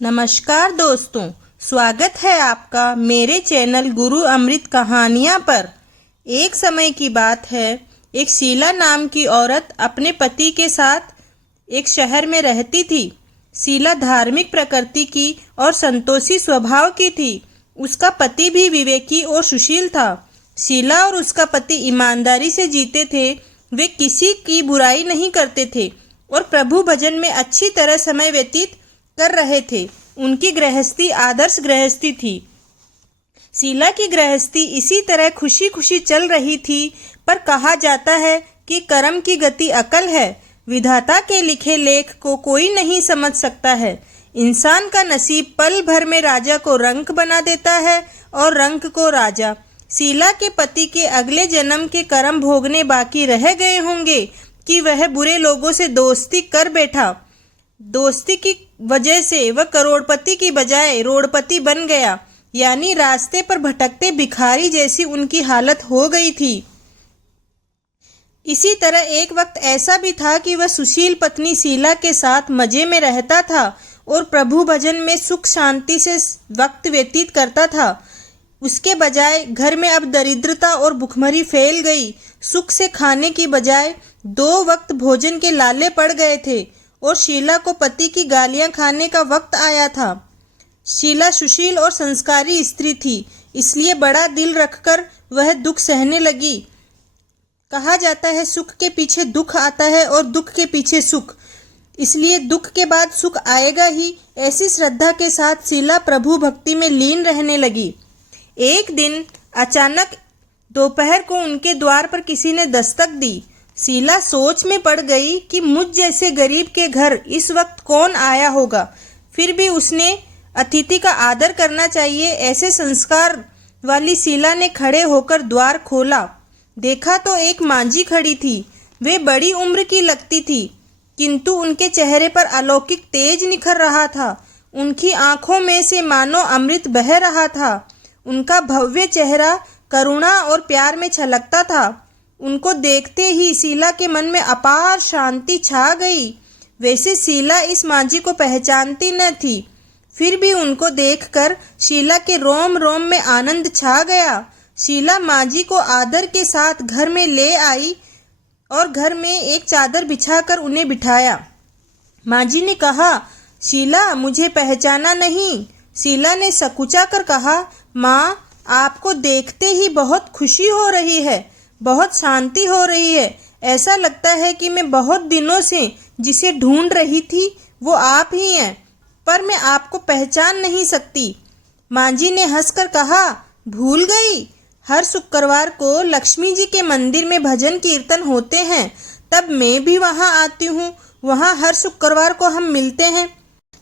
नमस्कार दोस्तों, स्वागत है आपका मेरे चैनल गुरु अमृत कहानियाँ पर। एक समय की बात है, एक शीला नाम की औरत अपने पति के साथ एक शहर में रहती थी। शीला धार्मिक प्रकृति की और संतोषी स्वभाव की थी। उसका पति भी विवेकी और सुशील था। शीला और उसका पति ईमानदारी से जीते थे। वे किसी की बुराई नहीं करते थे और प्रभु भजन में अच्छी तरह समय व्यतीत कर रहे थे। उनकी गृहस्थी आदर्श गृहस्थी थी। शीला की गृहस्थी इसी तरह खुशी खुशी चल रही थी, पर कहा जाता है कि कर्म की गति अकल है। विधाता के लिखे लेख को कोई नहीं समझ सकता है। इंसान का नसीब पल भर में राजा को रंक बना देता है और रंक को राजा। शीला के पति के अगले जन्म के कर्म भोगने बाकी रह गए होंगे कि वह बुरे लोगों से दोस्ती कर बैठा। दोस्ती की वजह से वह करोड़पति की बजाय रोड़पति बन गया, यानी रास्ते पर भटकते भिखारी जैसी उनकी हालत हो गई थी। इसी तरह एक वक्त ऐसा भी था कि वह सुशील पत्नी शीला के साथ मजे में रहता था और प्रभु भजन में सुख शांति से वक्त व्यतीत करता था। उसके बजाय घर में अब दरिद्रता और भुखमरी फैल गई। सुख से खाने की बजाय 2 वक्त भोजन के लाले पड़ गए थे और शीला को पति की गालियां खाने का वक्त आया था। शीला सुशील और संस्कारी स्त्री थी, इसलिए बड़ा दिल रखकर वह दुख सहने लगी। कहा जाता है सुख के पीछे दुख आता है और दुख के पीछे सुख, इसलिए दुख के बाद सुख आएगा ही। ऐसी श्रद्धा के साथ शीला प्रभु भक्ति में लीन रहने लगी। एक दिन अचानक दोपहर को उनके द्वार पर किसी ने दस्तक दी। शीला सोच में पड़ गई कि मुझ जैसे गरीब के घर इस वक्त कौन आया होगा। फिर भी उसने अतिथि का आदर करना चाहिए, ऐसे संस्कार वाली शीला ने खड़े होकर द्वार खोला। देखा तो एक मांझी खड़ी थी। वे बड़ी उम्र की लगती थी, किंतु उनके चेहरे पर अलौकिक तेज निखर रहा था। उनकी आंखों में से मानो अमृत बह रहा था। उनका भव्य चेहरा करुणा और प्यार में छलकता था। उनको देखते ही शीला के मन में अपार शांति छा गई। वैसे शीला इस मांझी को पहचानती न थी, फिर भी उनको देखकर शीला के रोम रोम में आनंद छा गया। शीला मांझी को आदर के साथ घर में ले आई और घर में एक चादर बिछाकर उन्हें बिठाया। मांझी ने कहा, शीला मुझे पहचाना नहीं? शीला ने सकुचा कर कहा, माँ आपको देखते ही बहुत खुशी हो रही है, बहुत शांति हो रही है। ऐसा लगता है कि मैं बहुत दिनों से जिसे ढूंढ रही थी वो आप ही हैं, पर मैं आपको पहचान नहीं सकती। मांझी ने हंसकर कहा, भूल गई? हर शुक्रवार को लक्ष्मी जी के मंदिर में भजन कीर्तन होते हैं, तब मैं भी वहां आती हूँ। वहां हर शुक्रवार को हम मिलते हैं।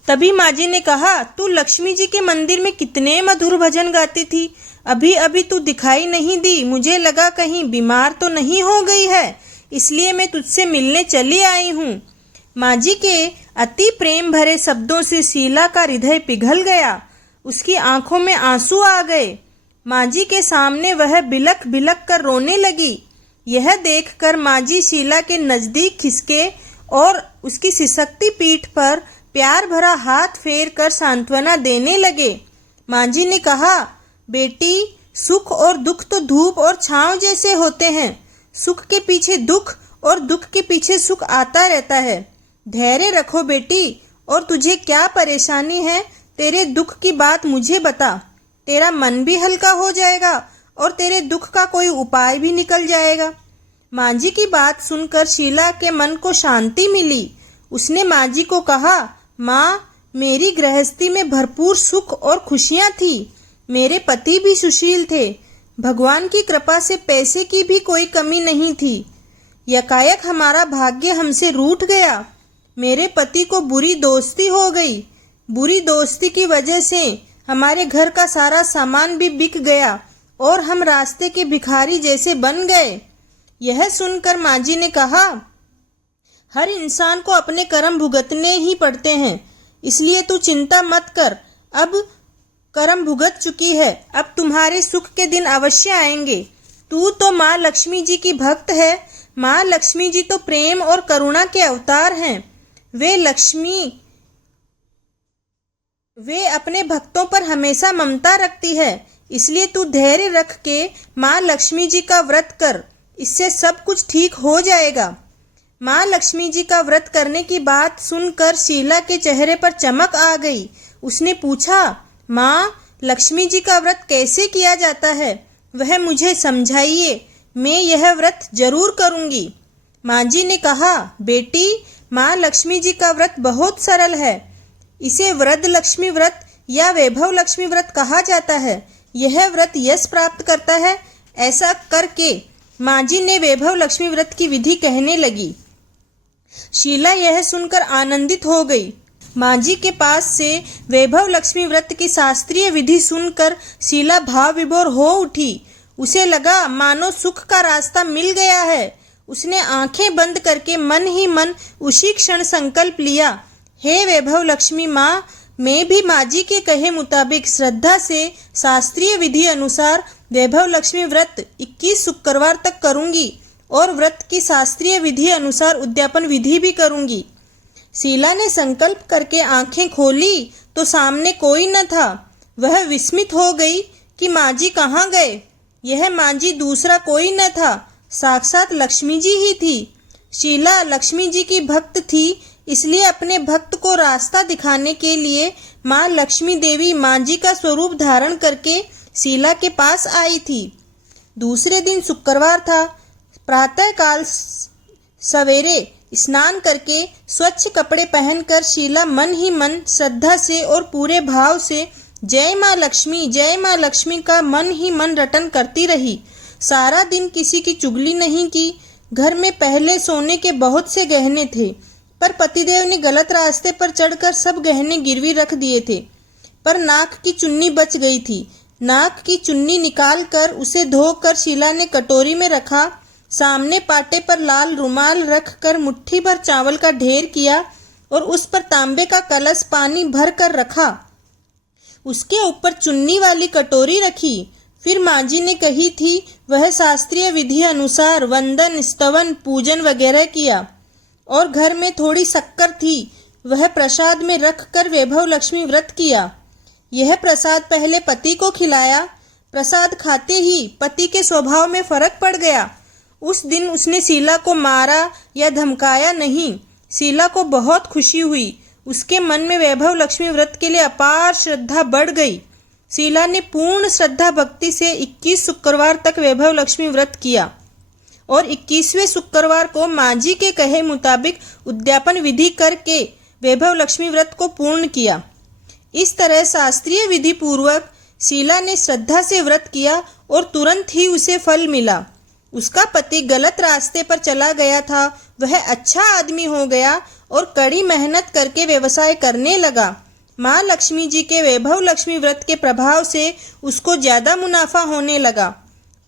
तभी मांझी ने कहा, तू लक्ष्मी जी के मंदिर में कितने मधुर भजन गाती थी, अभी अभी तू दिखाई नहीं दी। मुझे लगा कहीं बीमार तो नहीं हो गई है, इसलिए मैं तुझसे मिलने चली आई हूँ। मांझी के अति प्रेम भरे शब्दों से शीला का हृदय पिघल गया। उसकी आंखों में आंसू आ गए। मांझी के सामने वह बिलख बिलख कर रोने लगी। यह देखकर मांझी शीला के नजदीक खिसके और उसकी सिसकती पीठ पर प्यार भरा हाथ फेर कर सांत्वना देने लगे। मांझी ने कहा, बेटी सुख और दुख तो धूप और छांव जैसे होते हैं। सुख के पीछे दुख और दुख के पीछे सुख आता रहता है। धैर्य रखो बेटी। और तुझे क्या परेशानी है? तेरे दुख की बात मुझे बता। तेरा मन भी हल्का हो जाएगा और तेरे दुख का कोई उपाय भी निकल जाएगा। मांझी की बात सुनकर शीला के मन को शांति मिली। उसने मांझी को कहा, माँ मेरी गृहस्थी में भरपूर सुख और खुशियाँ थी। मेरे पति भी सुशील थे। भगवान की कृपा से पैसे की भी कोई कमी नहीं थी। यकायक हमारा भाग्य हमसे रूठ गया। मेरे पति को बुरी दोस्ती हो गई। बुरी दोस्ती की वजह से हमारे घर का सारा सामान भी बिक गया और हम रास्ते के भिखारी जैसे बन गए। यह सुनकर मांझी ने कहा, हर इंसान को अपने कर्म भुगतने ही पड़ते हैं, इसलिए तू चिंता मत कर। अब कर्म भुगत चुकी है, अब तुम्हारे सुख के दिन अवश्य आएंगे। तू तो माँ लक्ष्मी जी की भक्त है। माँ लक्ष्मी जी तो प्रेम और करुणा के अवतार हैं। वे लक्ष्मी वे अपने भक्तों पर हमेशा ममता रखती है, इसलिए तू धैर्य रख के माँ लक्ष्मी जी का व्रत कर, इससे सब कुछ ठीक हो जाएगा। माँ लक्ष्मी जी का व्रत करने की बात सुनकर शीला के चेहरे पर चमक आ गई। उसने पूछा, माँ लक्ष्मी जी का व्रत कैसे किया जाता है, वह मुझे समझाइए, मैं यह व्रत जरूर करूँगी। माँ जी ने कहा, बेटी माँ लक्ष्मी जी का व्रत बहुत सरल है। इसे वृद्ध लक्ष्मी व्रत या वैभव लक्ष्मी व्रत कहा जाता है। यह व्रत यश प्राप्त करता है। ऐसा करके माँ जी ने वैभव लक्ष्मी व्रत की विधि कहने लगी। शीला यह सुनकर आनंदित हो गई। माँ जी के पास से वैभव लक्ष्मी व्रत की शास्त्रीय विधि सुनकर शीला भाव विभोर हो उठी। उसे लगा मानो सुख का रास्ता मिल गया है। उसने आंखें बंद करके मन ही मन उसी क्षण संकल्प लिया, हे वैभव लक्ष्मी माँ, मैं भी माँ जी के कहे मुताबिक श्रद्धा से शास्त्रीय विधि अनुसार वैभव लक्ष्मी व्रत 21 शुक्रवार तक करूँगी और व्रत की शास्त्रीय विधि अनुसार उद्यापन विधि भी करूँगी। शीला ने संकल्प करके आंखें खोली तो सामने कोई न था। वह विस्मित हो गई कि माँ जी कहाँ गए। यह माँ जी दूसरा कोई न था, साक्षात लक्ष्मी जी ही थी। शीला लक्ष्मी जी की भक्त थी, इसलिए अपने भक्त को रास्ता दिखाने के लिए माँ लक्ष्मी देवी माँ जी का स्वरूप धारण करके शीला के पास आई थी। दूसरे दिन शुक्रवार था। प्रातःकाल सवेरे स्नान करके स्वच्छ कपड़े पहनकर शीला मन ही मन श्रद्धा से और पूरे भाव से जय माँ लक्ष्मी का मन ही मन रटन करती रही। सारा दिन किसी की चुगली नहीं की। घर में पहले सोने के बहुत से गहने थे, पर पतिदेव ने गलत रास्ते पर चढ़कर सब गहने गिरवी रख दिए थे। पर नाक की चुन्नी बच गई थी। नाक की चुन्नी निकालकर उसे धोकर शीला ने कटोरी में रखा। सामने पाटे पर लाल रुमाल रखकर मुट्ठी भर चावल का ढेर किया और उस पर तांबे का कलश पानी भर कर रखा। उसके ऊपर चुन्नी वाली कटोरी रखी। फिर माँ जी ने कही थी वह शास्त्रीय विधि अनुसार वंदन स्तवन पूजन वगैरह किया और घर में थोड़ी शक्कर थी, वह प्रसाद में रख कर वैभव लक्ष्मी व्रत किया। यह प्रसाद पहले पति को खिलाया। प्रसाद खाते ही पति के स्वभाव में फर्क पड़ गया। उस दिन उसने शीला को मारा या धमकाया नहीं। शीला को बहुत खुशी हुई। उसके मन में वैभव लक्ष्मी व्रत के लिए अपार श्रद्धा बढ़ गई। शीला ने पूर्ण श्रद्धा भक्ति से 21 शुक्रवार तक वैभव लक्ष्मी व्रत किया और 21वें शुक्रवार को माँ जी के कहे मुताबिक उद्यापन विधि करके वैभव लक्ष्मी व्रत को पूर्ण किया। इस तरह शास्त्रीय विधि पूर्वक शीला ने श्रद्धा से व्रत किया और तुरंत ही उसे फल मिला। उसका पति गलत रास्ते पर चला गया था, वह अच्छा आदमी हो गया और कड़ी मेहनत करके व्यवसाय करने लगा। माँ लक्ष्मी जी के वैभव लक्ष्मी व्रत के प्रभाव से उसको ज्यादा मुनाफा होने लगा।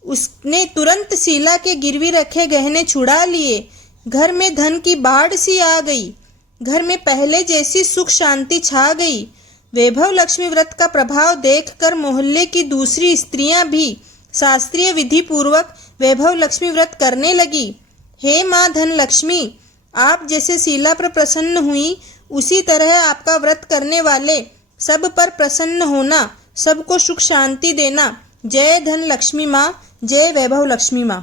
उसने तुरंत शीला के गिरवी रखे गहने छुड़ा लिए। घर में धन की बाढ़ सी आ गई। घर में पहले जैसी सुख शांति छा गई। वैभव लक्ष्मी व्रत का प्रभाव देखकर मोहल्ले की दूसरी स्त्रियां भी शास्त्रीय विधि पूर्वक वैभव लक्ष्मी व्रत करने लगी। हे माँ धन लक्ष्मी, आप जैसे शीला पर प्रसन्न हुई, उसी तरह आपका व्रत करने वाले सब पर प्रसन्न होना, सबको सुख शांति देना। जय धन लक्ष्मी माँ, जय वैभव लक्ष्मी माँ।